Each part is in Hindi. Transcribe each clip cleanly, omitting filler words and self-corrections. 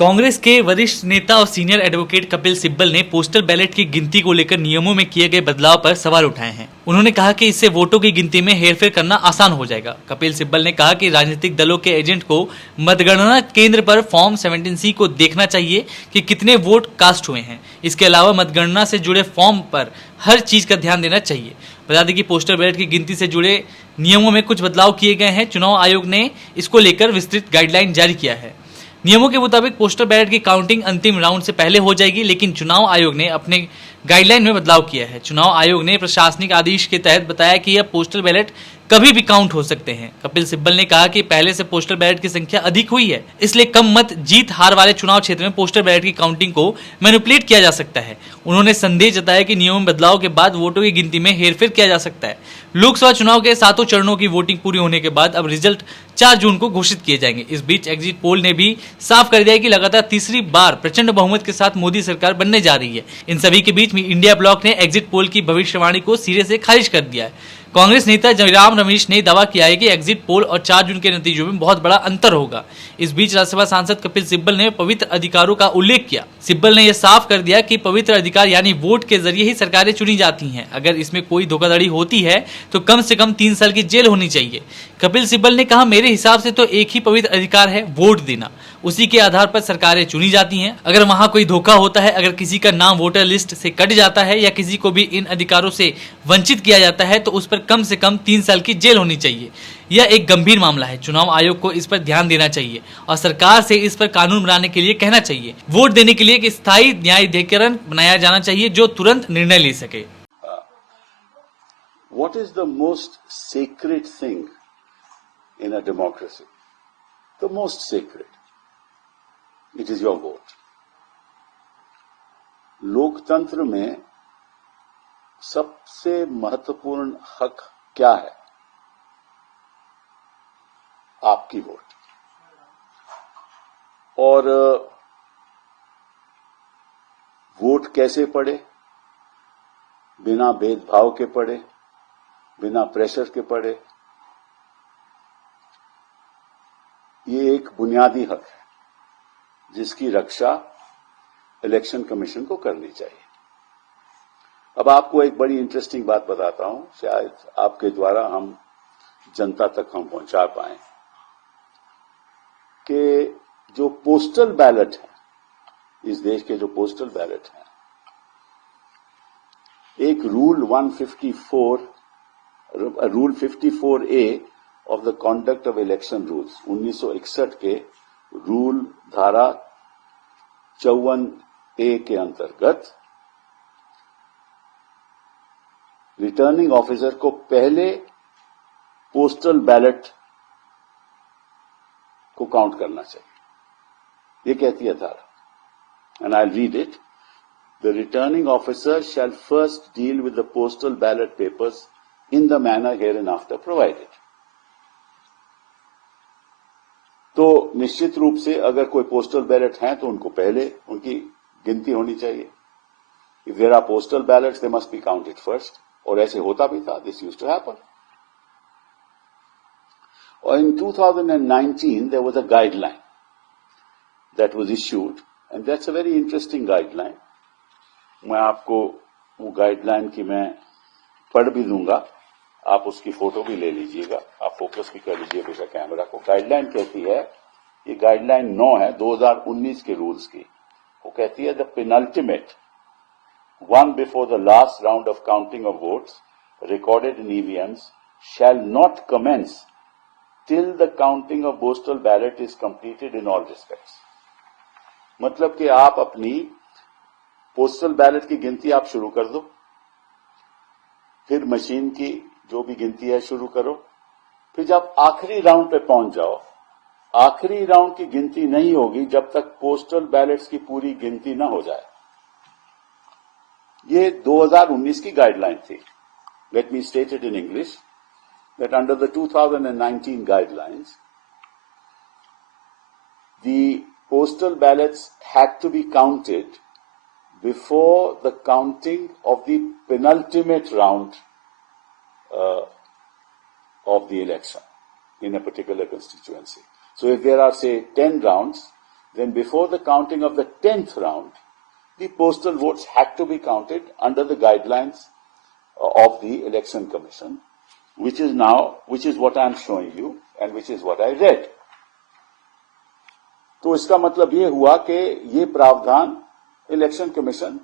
कांग्रेस के वरिष्ठ नेता और सीनियर एडवोकेट कपिल सिब्बल ने पोस्टल बैलेट की गिनती को लेकर नियमों में किए गए बदलाव पर सवाल उठाए हैं। उन्होंने कहा कि इससे वोटों की गिनती में हेरफेर करना आसान हो जाएगा। कपिल सिब्बल ने कहा कि राजनीतिक दलों के एजेंट को मतगणना केंद्र पर फॉर्म 17C को देखना चाहिए कि कितने वोट कास्ट हुए हैं। इसके अलावा मतगणना से जुड़े फॉर्म पर हर चीज का ध्यान देना चाहिए। बता दें कि पोस्टल बैलेट की गिनती से जुड़े नियमों में कुछ बदलाव किए गए हैं। चुनाव आयोग ने इसको लेकर विस्तृत गाइडलाइन जारी किया है। नियमों के मुताबिक पोस्टल बैलेट की काउंटिंग अंतिम राउंड से पहले हो जाएगी, लेकिन चुनाव आयोग ने अपने गाइडलाइन में बदलाव किया है। चुनाव आयोग ने प्रशासनिक आदेश के तहत बताया कि यह पोस्टल बैलेट कभी भी काउंट हो सकते हैं। कपिल सिब्बल ने कहा कि पहले से पोस्टल बैलेट की संख्या अधिक हुई है, इसलिए कम मत जीत हार वाले चुनाव क्षेत्र में पोस्टल बैलेट की काउंटिंग को मैनिपुलेट किया जा सकता है। उन्होंने संदेह जताया कि नियम में बदलाव के बाद वोटों की गिनती में हेरफेर किया जा सकता है। लोकसभा चुनाव के 7 चरणों की वोटिंग पूरी होने के बाद अब रिजल्ट 4 जून को घोषित किए जाएंगे। इस बीच एग्जिट पोल ने भी साफ कर दिया है कि लगातार तीसरी बार प्रचंड बहुमत के साथ मोदी सरकार बनने जा रही है। इन सभी के बीच में इंडिया ब्लॉक ने एग्जिट पोल की भविष्यवाणी को सिरे से खारिज कर दिया है। कांग्रेस नेता जयराम रमेश ने दावा किया है कि एग्जिट पोल और 4 जून के नतीजों में बहुत बड़ा अंतर होगा। इस बीच राज्यसभा सांसद कपिल सिब्बल ने पवित्र अधिकारों का उल्लेख किया। सिब्बल ने यह साफ कर दिया कि पवित्र अधिकार यानी वोट के जरिए ही सरकारें चुनी जाती हैं। अगर इसमें कोई धोखाधड़ी होती है तो कम से कम 3 साल की जेल होनी चाहिए। कपिल सिब्बल ने कहा, मेरे हिसाब से तो एक ही पवित्र अधिकार है, वोट देना। उसी के आधार पर सरकारें चुनी जाती हैं। अगर वहां कोई धोखा होता है, अगर किसी का नाम वोटर लिस्ट से कट जाता है या किसी को भी इन अधिकारों से वंचित किया जाता है तो उस पर कम से कम 3 साल की जेल होनी चाहिए। यह एक गंभीर मामला है। चुनाव आयोग को इस पर ध्यान देना चाहिए और सरकार से इस पर कानून बनाने के लिए कहना चाहिए। वोट देने के लिए एक स्थायी न्यायाधिकरण बनाया जाना चाहिए जो तुरंत निर्णय ले सके। What is the most sacred thing in a democracy? The most sacred. It is your vote. लोकतंत्र में सबसे महत्वपूर्ण हक क्या है? आपकी वोट। और वोट कैसे पड़े? बिना भेदभाव के पड़े, बिना प्रेशर के पड़े। ये एक बुनियादी हक है जिसकी रक्षा इलेक्शन कमीशन को करनी चाहिए। अब आपको एक बड़ी इंटरेस्टिंग बात बताता हूं, शायद आपके द्वारा हम जनता तक हम पहुंचा पाए कि जो पोस्टल बैलेट है, इस देश के जो पोस्टल बैलेट है, एक rule 54A of the conduct of election rules 1961 के रूल धारा 54A के अंतर्गत रिटर्निंग ऑफिसर को पहले पोस्टल बैलेट को काउंट करना चाहिए। ये कहती है धारा, and I read it. The returning officer shall first deal with the postal ballot papers in the manner hereinafter provided. तो निश्चित रूप से अगर कोई पोस्टल बैलेट हैं तो उनको पहले उनकी गिनती होनी चाहिए। If there are postal ballots, they must be counted first. और ऐसे होता भी था, this used to happen. Or in 2019, there was a guideline that was issued, and that's a very interesting guideline. मैं आपको वो गाइडलाइन की मैं पढ़ भी दूंगा, आप उसकी फोटो भी ले लीजिएगा, आप फोकस भी कर लीजिए बेशक कैमरा को। गाइडलाइन कहती है, ये गाइडलाइन 9 है 2019 के रूल्स की। वो कहती है, the penultimate one before the last round of counting of votes recorded in EVMs shall not commence till the counting of postal ballot is completed in all respects. मतलब कि आप अपनी पोस्टल बैलेट की गिनती आप शुरू कर दो, फिर मशीन की जो भी गिनती है शुरू करो, फिर जब आखिरी राउंड पे पहुंच जाओ, आखिरी राउंड की गिनती नहीं होगी जब तक पोस्टल बैलेट्स की पूरी गिनती ना हो जाए। ये 2019 की गाइडलाइन थी। Let me state it in English that under the 2019 guidelines, the postal ballots had to be counted before the counting of the penultimate round of the election in a particular constituency. So if there are, say, 10 rounds, then before the counting of the 10th round, the postal votes had to be counted under the guidelines of the Election Commission, which is what I am showing you and which is what I read. तो इसका मतलब ये हुआ कि ये प्रावधान इलेक्शन कमीशन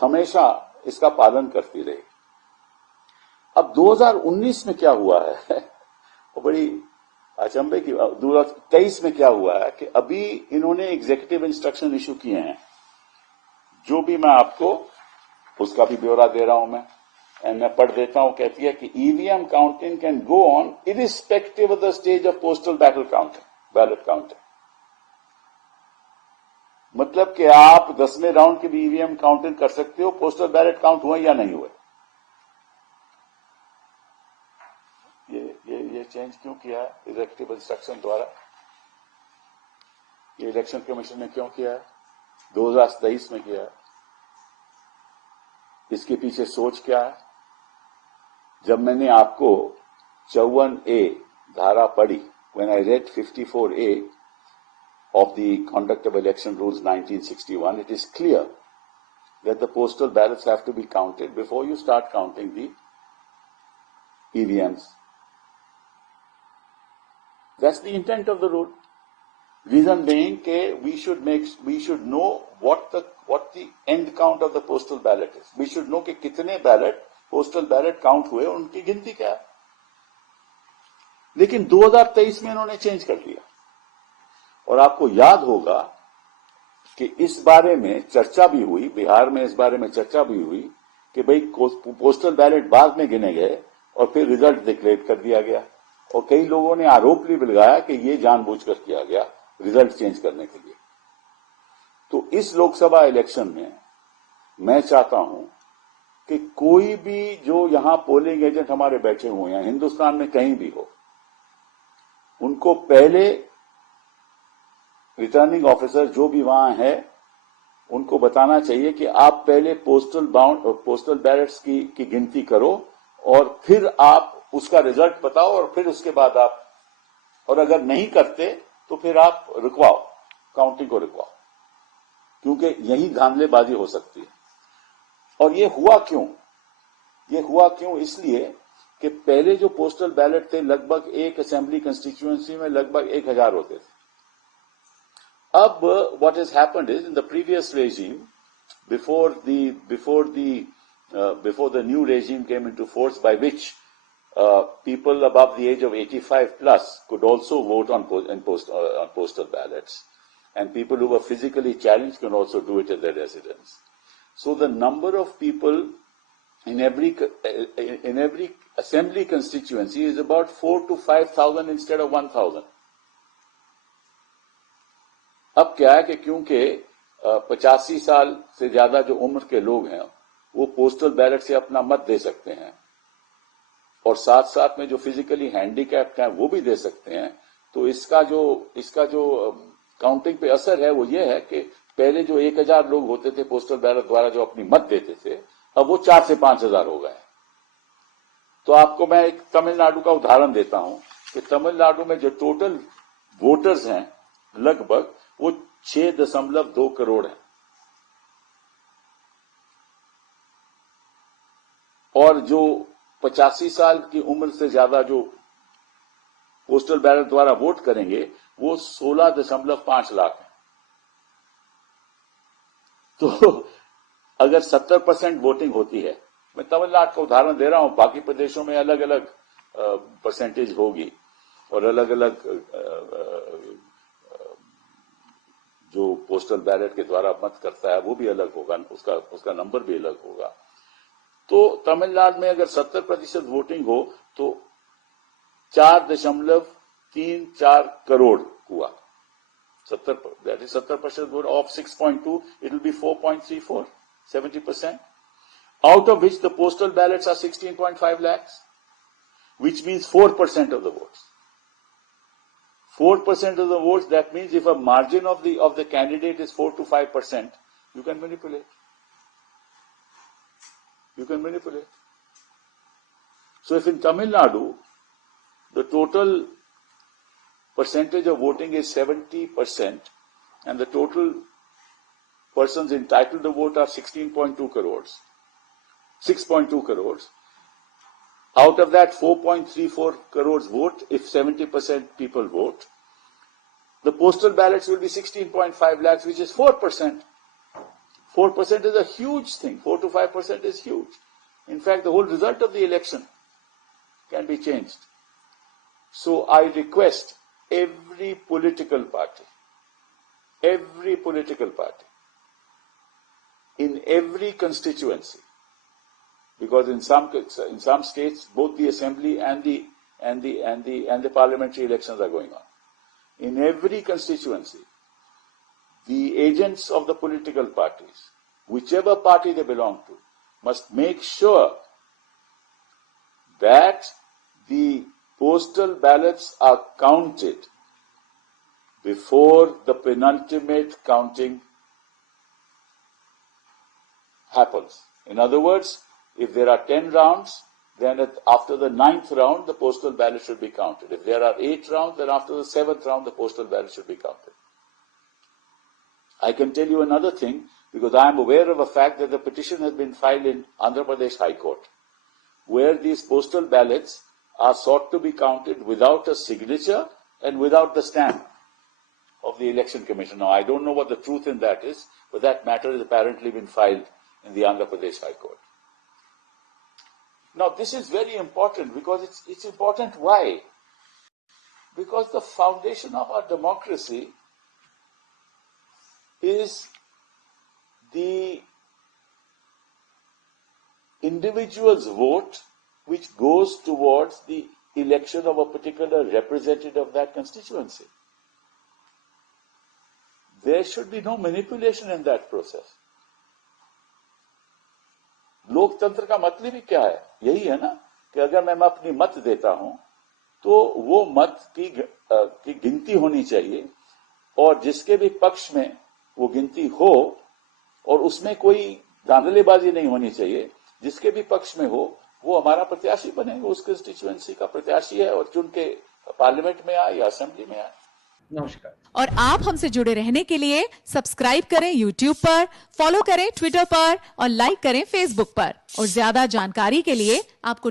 हमेशा इसका पालन करती रही। अब 2019 में क्या हुआ है वो बड़ी अचंभे की। 2023 में क्या हुआ है कि अभी इन्होंने एग्जीक्यूटिव इंस्ट्रक्शन इशू किए हैं, जो भी मैं आपको उसका भी ब्यौरा दे रहा हूं मैं पढ़ देता हूं। कहती है कि EVM counting can go on irrespective of the stage of postal ballot counting. मतलब कि आप 10वें राउंड की भी ईवीएम काउंटिंग कर सकते हो, पोस्टल बैलेट काउंट हुए या नहीं हुए। ये चेंज क्यों किया है एग्जीक्यूटिव इंस्ट्रक्शन द्वारा? ये इलेक्शन कमीशन ने क्यों किया है? 2023 में किया है। इसके पीछे सोच क्या है? जब मैंने आपको 54A धारा पढ़ी, when I read 54A of the Conduct of Election Rules 1961, it is clear that the postal ballots have to be counted before you start counting the EVMs. That's the intent of the rule. Reason being that we should know what the end count of the postal ballot is. We should know कि कितने ballot postal ballot count हुए, उनकी गिनती क्या है। लेकिन 2023 में इन्होंने चेंज कर दिया। और आपको याद होगा कि इस बारे में चर्चा भी हुई, बिहार में इस बारे में चर्चा भी हुई कि भाई पोस्टल बैलेट बाद में गिने गए और फिर रिजल्ट डिक्लेयर कर दिया गया। और कई लोगों ने आरोप भी लगाया कि ये जानबूझकर किया गया रिजल्ट चेंज करने के लिए। तो इस लोकसभा इलेक्शन में मैं चाहता हूं कि कोई भी जो यहां पोलिंग एजेंट हमारे बैठे हुए हैं, हिंदुस्तान में कहीं भी हो, उनको पहले रिटर्निंग ऑफिसर जो भी वहां है उनको बताना चाहिए कि आप पहले पोस्टल बैलेट्स की गिनती करो और फिर आप उसका रिजल्ट बताओ और फिर उसके बाद आप, और अगर नहीं करते तो फिर आप रुकवाओ, काउंटिंग को रुकवाओ, क्योंकि यही धांधलेबाजी हो सकती है। और ये हुआ क्यों? ये हुआ क्यों? इसलिए कि पहले जो पोस्टल बैलेट थे लगभग एक असेंबली कंस्टिट्यूएंसी में लगभग 1000 होते थे। अब what has happened is in the previous regime, before the new regime came into force, by which people above the age of 85 plus could also vote on postal ballots, and people who were physically challenged can also do it at their residence. So the number of people in every assembly constituency is about 4,000 to 5,000 instead of 1,000. अब क्या है कि क्योंकि 85 साल से ज्यादा जो उम्र के लोग हैं वो पोस्टल बैलेट से अपना मत दे सकते हैं, और साथ साथ में जो फिजिकली हैंडीकैप्ड हैं वो भी दे सकते हैं। तो इसका जो काउंटिंग पे असर है वो ये है कि पहले जो 1000 लोग होते थे पोस्टल बैलेट द्वारा जो अपनी मत देते थे, अब वो 4 से 5,000 हो गए। तो आपको मैं एक तमिलनाडु का उदाहरण देता हूं कि तमिलनाडु में जो टोटल वोटर्स हैं लगभग वो 6.2 करोड़ है, और जो 85 साल की उम्र से ज्यादा जो पोस्टल बैलेट द्वारा वोट करेंगे वो 16.5 लाख है। तो अगर 70% वोटिंग होती है, मैं तमिलनाडु का उदाहरण दे रहा हूं, बाकी प्रदेशों में अलग अलग परसेंटेज होगी और अलग अलग जो पोस्टल बैलेट के द्वारा मत करता है वो भी अलग होगा, उसका नंबर भी अलग होगा। तो तमिलनाडु में अगर 70% वोटिंग हो तो 4.34 करोड़ हुआ। 70% vote of 6.2, it will be 4.34, 70%. Out of which the postal ballots are 16.5 lakhs, which means 4% of the votes. 4% of the votes, that means if a margin of the candidate is 4 to 5%, you can manipulate. You can manipulate. So if in Tamil Nadu, the total percentage of voting is 70%, and the total persons entitled to vote are 16.2 crores, 6.2 crores. Out of that, 4.34 crores vote if 70% people vote. The postal ballots will be 16.5 lakhs, which is 4%. 4% is a huge thing. 4 to 5% is huge. In fact, the whole result of the election can be changed. So I request every political party, in every constituency, because in some states both the assembly and the parliamentary elections are going on. In every constituency, the agents of the political parties, whichever party they belong to, must make sure that the postal ballots are counted before the penultimate counting happens. In other words, if there are 10 rounds, then after the 9th round, the postal ballot should be counted. If there are 8 rounds, then after the 7th round, the postal ballot should be counted. I can tell you another thing, because I am aware of a fact that the petition has been filed in Andhra Pradesh High Court, where these postal ballots are sought to be counted without a signature and without the stamp of the Election Commission. Now, I don't know what the truth in that is, but that matter has apparently been filed in the Andhra Pradesh High Court. Now, this is very important because it's important. Why? Because the foundation of our democracy is the individual's vote, which goes towards the election of a particular representative of that constituency. There should be no manipulation in that process. लोकतंत्र का मतलब ही क्या है? यही है ना कि अगर मैं अपनी मत देता हूं तो वो मत की गिनती होनी चाहिए और जिसके भी पक्ष में वो गिनती हो और उसमें कोई धांधलीबाजी नहीं होनी चाहिए, जिसके भी पक्ष में हो वो हमारा प्रत्याशी बने, वो उस कंस्टिट्यूएंसी का प्रत्याशी है और चुन के पार्लियामेंट में आए या असेंबली में आए। नमस्कार। और आप हमसे जुड़े रहने के लिए सब्सक्राइब करें YouTube पर, फॉलो करें Twitter पर और लाइक करें Facebook पर, और ज्यादा जानकारी के लिए आपको